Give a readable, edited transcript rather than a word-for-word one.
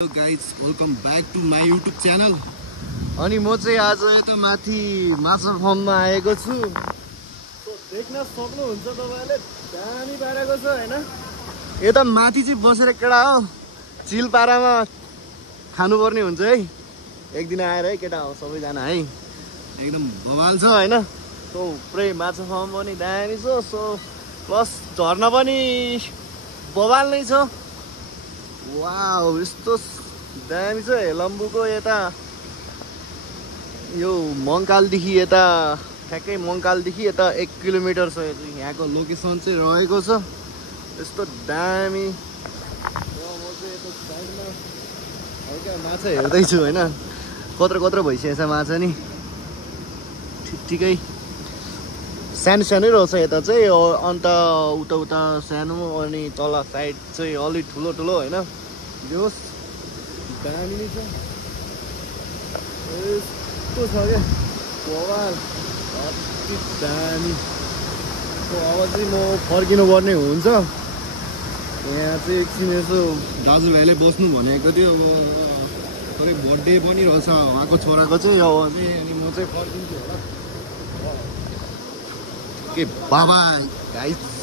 Hello guys, welcome back to my YouTube channel. अनि म चाहिँ आज यता माथि माछा फर्ममा आएको छु। देख्न सक्नुहुन्छ तपाईहरुले दामी पारेको छ हैन। यता माथि चाहिँ बसेर केटा हो चिलपारामा खानुपर्ने हुन्छ है। एक दिन आएर है केटा हो सबैजना है। एकदम बवाल छ हैन। सो पुरै माछा फर्म पनि दामी छ। सो प्लस झर्ना पनि बवाल नै छ। वाउ यस्तो दामी छ हेलम्बुको यता यो मङ्कालदेखि यता ठ्याक्कै मङ्कालदेखि यता 1 किलोमिटर छ यहाँको लोकेसन चाहिँ रहेको छ। यस्तो दामी र म चाहिँ यता साइडमा हल्का माछा हेर्दै छु हैन। कत्रो कत्रो भइसकेछ माछा नि ठिकै सानो सानै रहेछ यता चाहिँ। अन्त उता उता सानो अनि तल साइड चाहिँ अलि ठुलो ठुलो हैन। जोस दामी नै छ यस्तो छ क्या बवाल अति दामी। अब चाहिँ म फर्किनु पर्ने हुन्छ। यहाँ चाहिँ एकछिन यसो दाजुभाइले बस्नु भनेको थियो। अब थोरै बर्थडे पनि रहेछ उहाँको छोराको चाहिँ। अब चाहिँ अनि म चाहिँ फर्किन्छु होला के बाबा गाइस।